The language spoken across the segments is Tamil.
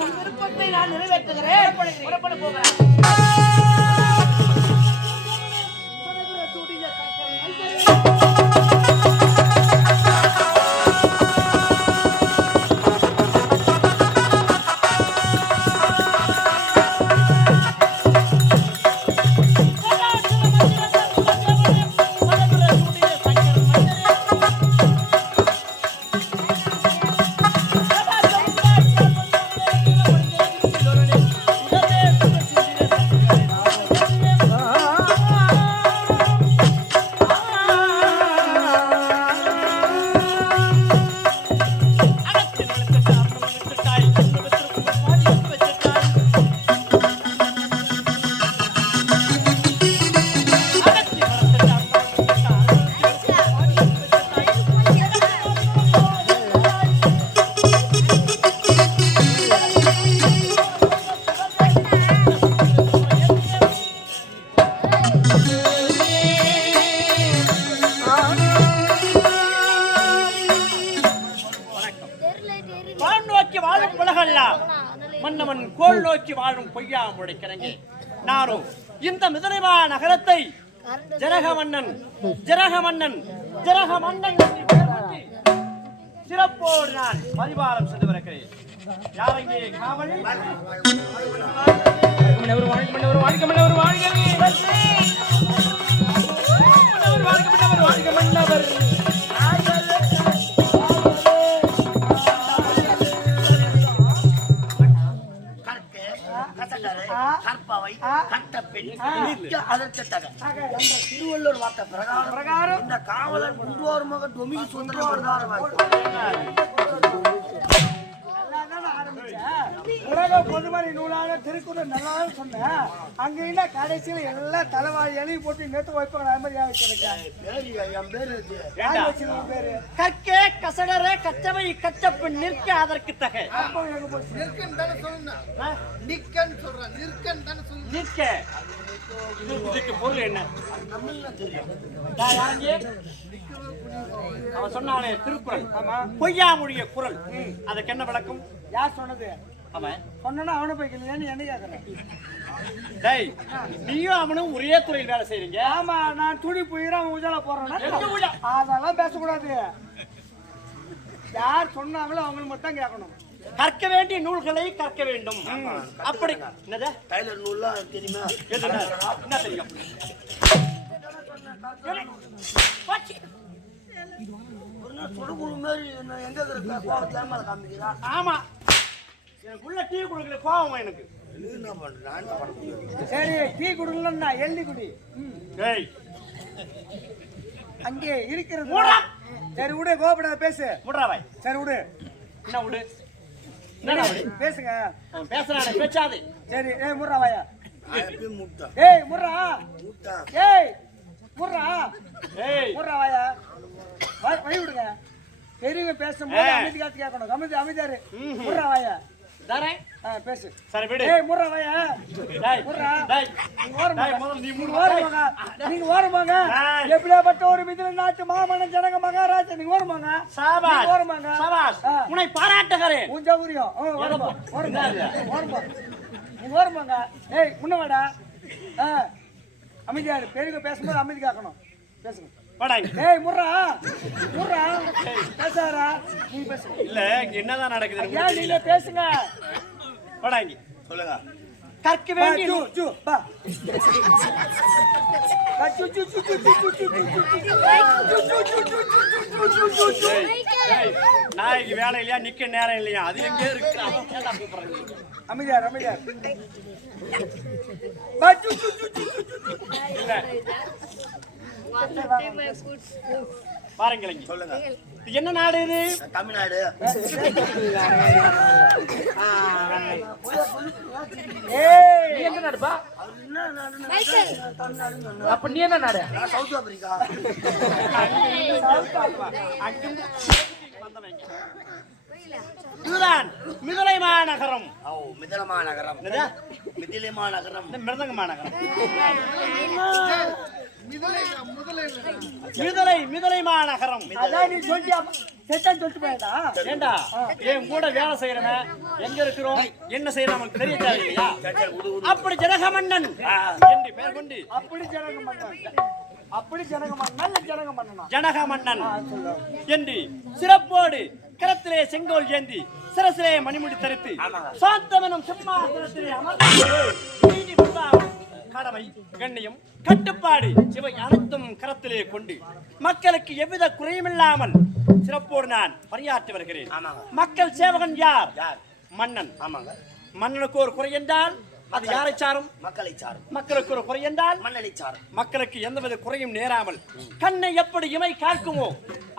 உன் விருப்பத்தை நான் நிறைவேற்றுகிறேன். புறப்பட போகிறேன் உலகெல்லாம் மன்னவன் கோல் நோக்கி வாழும் பொய்யா முளைக்கிறங்க நானும் இந்த மிதனைமா நகரத்தை ஜனக மன்னன் ஜனக மன்னன் ஜனக மன்னன் சிறப்போடு நான் பரிபாலம் செய்து வருகிறேன். யாரங்கே காவல்? மன்னவர் வாழ்க மன்னவர் வாழ்க மன்னவர் வாழ்க மன்னவர் வாழ்க மன்னவர் வாழ்க மன்னவர். அதற்கு தக திருவள்ளுவர் வார்த்தை பிரகாரம் பிரகாரம். இந்த காவலன் குண்டோர் மகன் டொமினி சுந்தரம் பிரகாரம் உலக பொதுமறை நூலான திருக்குறள் நல்லா சொன்னேன். அங்க என்ன கடைசியில எல்லா தலைவாரி எழுதி போட்டு நேற்று வைப்பாங்க அது மாதிரி வச்சிருக்கேன் பேரு? கற்கே கசடர கச்சவை கச்சப்பு நிற்க அதற்கு தகை. அப்போ நிற்க. இதுக்கு பொருள் என்ன? அவன் சொன்னானே திருக்குறள். பொய்யா மொழிய குரல். அதுக்கு என்ன விளக்கம்? யார் சொன்னது? சொன்னா அவனை போய் கேள்வி என்ன கேக்குறேன் டேய் நீயும் அவனும் ஒரே துறையில் வேலை செய்றீங்க. ஆமா நான் துணி போயிடும் உஜால போறேன்னா? அதெல்லாம் பேசக்கூடாது. யார் சொன்னாங்களோ அவங்களுக்கு மட்டும் கேட்கணும். கற்க வேண்டிய நூல்களை கற்க வேண்டும். அப்படி என்னது? டைலர் நூல்லாம் தெரியுமா? என்ன? என்ன தெரியும்? போச்சு. ஒரு நாள் சுடுகுழு மாதிரி நான் எங்க இருக்கிற கோபத்தை ஏமாத காமிக்கிறா? ஆமா எனக்குள்ள டீ குடுக்கல கோவம் எனக்கு. நீ என்ன பண்ற? நான் என்ன பண்ண முடியும்? சரி டீ குடுக்கலன்னா எழுதி குடி. ம். டேய். அங்கே இருக்கிறது மூடா. சரி விடு கோபப்படாத பேசு. முட்றாவை சரி விடு. என்ன விடு? என்னடா விடு? பேசுங்க. அவன் பேசுறானே பேச்சாதே. சரி ஏய் முர்ரா வாயா. முட்டா. ஏய் முர்ரா முட்டா. ஏய் முர்ரா ஏய். முர்ரா வாயா. வா- விடுங்க. பெரியவங்க பேசும்போது. அமைதி காத்து கேட்கணும். அமைதி அமைதியாரு. முர்ரா வாயா. தாரே. ஆ பேசு. சரி விடு. ஏய் முர்ரா வாயா. டேய் முர்ரா டேய். நீங்க டேய், முதல்ல நீ மூடு. ஓரமாங்க நீங்க ஓரமாங்க டேய். எப்படியாப்பட்ட ஒரு மிதில நாட்டு மாமன்னன் ஜனக மகாராஜா நீங்க ஓரமாங்க சாபாஷ் நீங்க ஓரமாங்க சாபாஷ். உன்னை பாராட்டுகிறேன். உன் சௌகரியம் ஆ, ஓரமா ஓரமா ஓரமா நீங்க ஓரமாங்க ஏய் முன்ன வாடா. அமைதியாரு பெரியவங்க பேசும்போது அமைதி காக்கணும். பேசுங்க. ஏய் முர்ரா முர்ரா பேசாரா நீ பேசு இல்ல என்னதான் நடக்குது ஏன் நீங்க பேசுங்க படாங்கி சொல்லுங்க கற்க வேண்டிய ஜூ ஜூ பா நாய்க்கு வேலை இல்லையா நிக்க நேரம் இல்லையா அது எங்க இருக்கு அமைதியார் அமைதியார் இல்ல பாருங்க சொல்லுங்க. என்ன நாடு இது? தமிழ்நாடு. என்ன நாடுப்பா அப்ப நீ என்ன நாடு? சவுத் ஆப்பிரிக்கா இதுதான் மிதலை மாநகரம் ஓ மிதல மாநகரம் மிதலை மாநகரம் மிருதங்க மாநகரம் மிதுலை மிதுலை மாநகரம். அதான் நீ சொல்லியா செத்தான் சொல்லிட்டு போயடா. ஏண்டா என் கூட வேலை செய்யறவன்? எங்க இருக்கிறோம்? என்ன செய்யறோம் நமக்கு தெரிய தேவையில்லையா? அப்படி ஜனக மன்னன் என்று பெயர் கொண்டு? அப்படி ஜனங்க மன்னன் அப்படி ஜனங்க மன்னன் ஜனங்க மன்னனா ஜனக மன்னன் என்று சிறப்போடு கரத்திலே செங்கோல் ஏந்தி சிரசிலே மணிமுடி தரித்து சாந்தமனும் சிம்மாசனத்திலே அமர்ந்து கடமை கண்ணியம் கட்டுப்பாடு இவை அனைத்தும் கரத்திலே கொண்டு மக்களுக்கு எவ்வித குறையுமில்லாமல் சிறப்போடு நான் பணியாற்றி வருகிறேன். மக்கள் சேவகன் யார்? மன்னன். ஆமாங்க. மன்னனுக்கு ஒரு குறை என்றால் அது யாரை சாரும்? மக்களை சாரும். மக்களுக்கு ஒரு குறை என்றால் மண்ணலை சாரும். மக்களுக்கு எந்தவித குறையும் நேராமல் கண்ணை எப்படி இமை காக்குமோ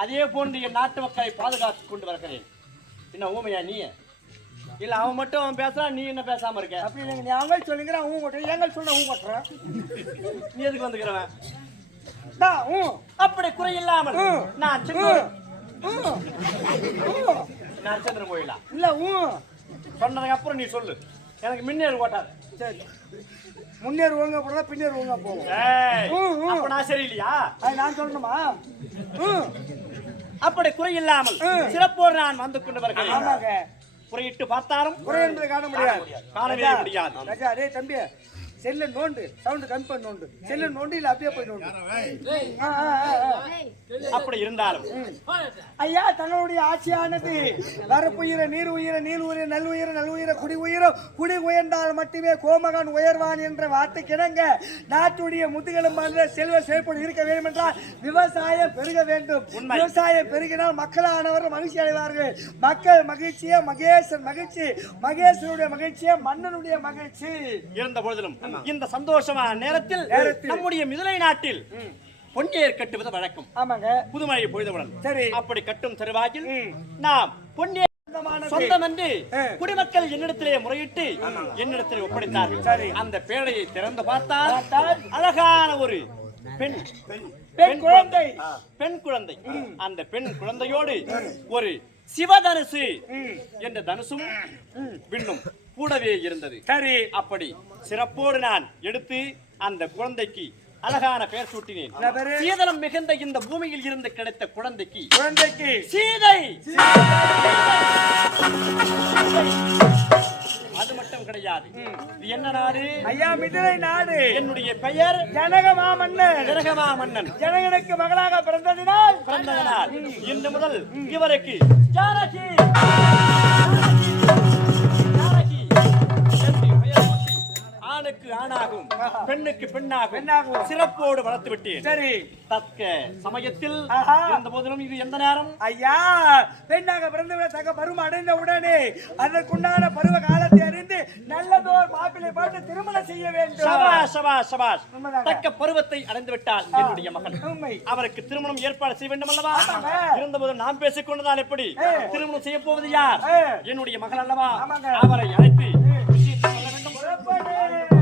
அதே போன்று என் நாட்டு மக்களை பாதுகாத்துக் கொண்டு வருகிறேன். என்ன ஊமையா நீ இல்ல அவன் மட்டும் அவன் பேசுறான் நீ என்ன பேசாம இருக்க? அப்படி இல்லைங்க நீ அவங்க சொல்லுங்கிற ஊ கொட்டுற எங்க சொன்ன ஊ கொட்டுற நீ எதுக்கு வந்துக்கிறவன்? அப்படி குறை இல்லாமல். நான் ஊ செங்கோல் ஊ ஊ நான் சந்திரன் கோயிலா? இல்ல ஊ சொன்னதுக்கு அப்புறம் நீ சொல்லு. எனக்கு மின்னேறு ஓட்டாது. சரி. முன்னேறு ஒழுங்கா போறதா பின்னேறு ஒழுங்கா போகும். அப்ப நான் சரியில்லையா? அது நான் சொல்லணுமா? அப்படி குறை இல்லாமல். சிறப்போடு நான் வந்து கொண்டு வருகிறேன் குறையிட்டு பார்த்தாலும் குறை என்பதை காண முடியாது. காணவே முடியாது. ராஜா டேய் தம்பி செல்ல நோண்டு சவுண்ட் கம்மி பண்ணி நோண்டு. செல்ல நோண்டு இல்ல அப்படியே போய் நோண்டு. அப்படி இருந்தாலும். ஐயா தங்களுடைய ஆட்சியானது வரப்புயிர நீர் உயிர நீர் உயிர நல் உயிர நல் உயிர குடி உயிர குடி உயர்ந்தால் மட்டுமே கோமகன் உயர்வான் என்ற வார்த்தைக்கிணங்க நாட்டுடைய முதுகெலும்பான செல்வ செழிப்போடு இருக்க வேண்டும் என்றால் விவசாயம் பெருக வேண்டும். விவசாயம் பெருகினால் மக்களானவர் மகிழ்ச்சி அடைவார்கள். மக்கள் மகிழ்ச்சியே மகேசன் மகிழ்ச்சி. மகேசனுடைய மகிழ்ச்சியே மன்னனுடைய மகிழ்ச்சி. இருந்த பொழுதிலும் இந்த சந்தோஷமான நேரத்தில். நம்முடைய மிதிலை நாட்டில் பொன்னேர் கட்டுவது வழக்கம். ஆமாங்க. புதுமழை பொழுதவுடன். சரி. அப்படி கட்டும் தருவாயில். நாம் சொந்தமானது. சொந்தம் என்று. குடிமக்கள் என்னிடத்திலே முறையிட்டு என்னிடத்திலே ஒப்படைத்தார்கள் சரி. அந்த பேழையை திறந்து பார்த்தால் அழகான ஒரு பெண். பெண். குழந்தை. பெண் குழந்தை. அந்த பெண் குழந்தையோடு ஒரு சிவதனுசு. என்ற தனுசும் விண்ணும். கூடவே இருந்தது. சரி. அப்படி சிறப்போடு நான் எடுத்து அந்த குழந்தைக்கு அழகான பெயர் சூட்டினேன்? சீதனம் மிகுந்த இந்த பூமியில் இருந்து கிடைத்த குழந்தைக்கு குழந்தைக்கு சீதை. அது மட்டும் கிடையாது. இது என்ன நாடு? ஐயா மிதிலை நாடு. என்னுடைய பெயர் ஜனக மாமன்னர் ஜனகமா மன்னன் ஜனகனுக்கு மகளாக பிறந்ததினால். பிறந்ததனால் இன்று முதல் இவருக்கு ஜானகி. ஆணுக்கு ஆணாகும். பெண்ணுக்கு பெண்ணாகும். பெண்ணாகும். சிறப்போடு வளர்த்து விட்டேன். சரி. தக்க சமயத்தில். இருந்த போதிலும் இது எந்த நேரம்? ஐயா பெண்ணாக பிறந்தவர் தக்க பருவம் அடைந்த உடனே அதற்குண்டான பருவ காலத்தை அறிந்து நல்லதோர் மாப்பிள்ளை பார்த்து திருமணம் செய்ய வேண்டும். சபாஷ் சபாஷ் சபாஷ். தக்க பருவத்தை அடைந்து விட்டால் என்னுடைய மகன். அவருக்கு திருமணம் ஏற்பாடு செய்ய வேண்டும் அல்லவா. இருந்தபோது நாம் பேசிக் கொண்டதால் எப்படி. திருமணம் செய்ய போவது யார். என்னுடைய மகள் அல்லவா. அவரை அழைத்து விஷயத்தை சொல்ல வேண்டும்.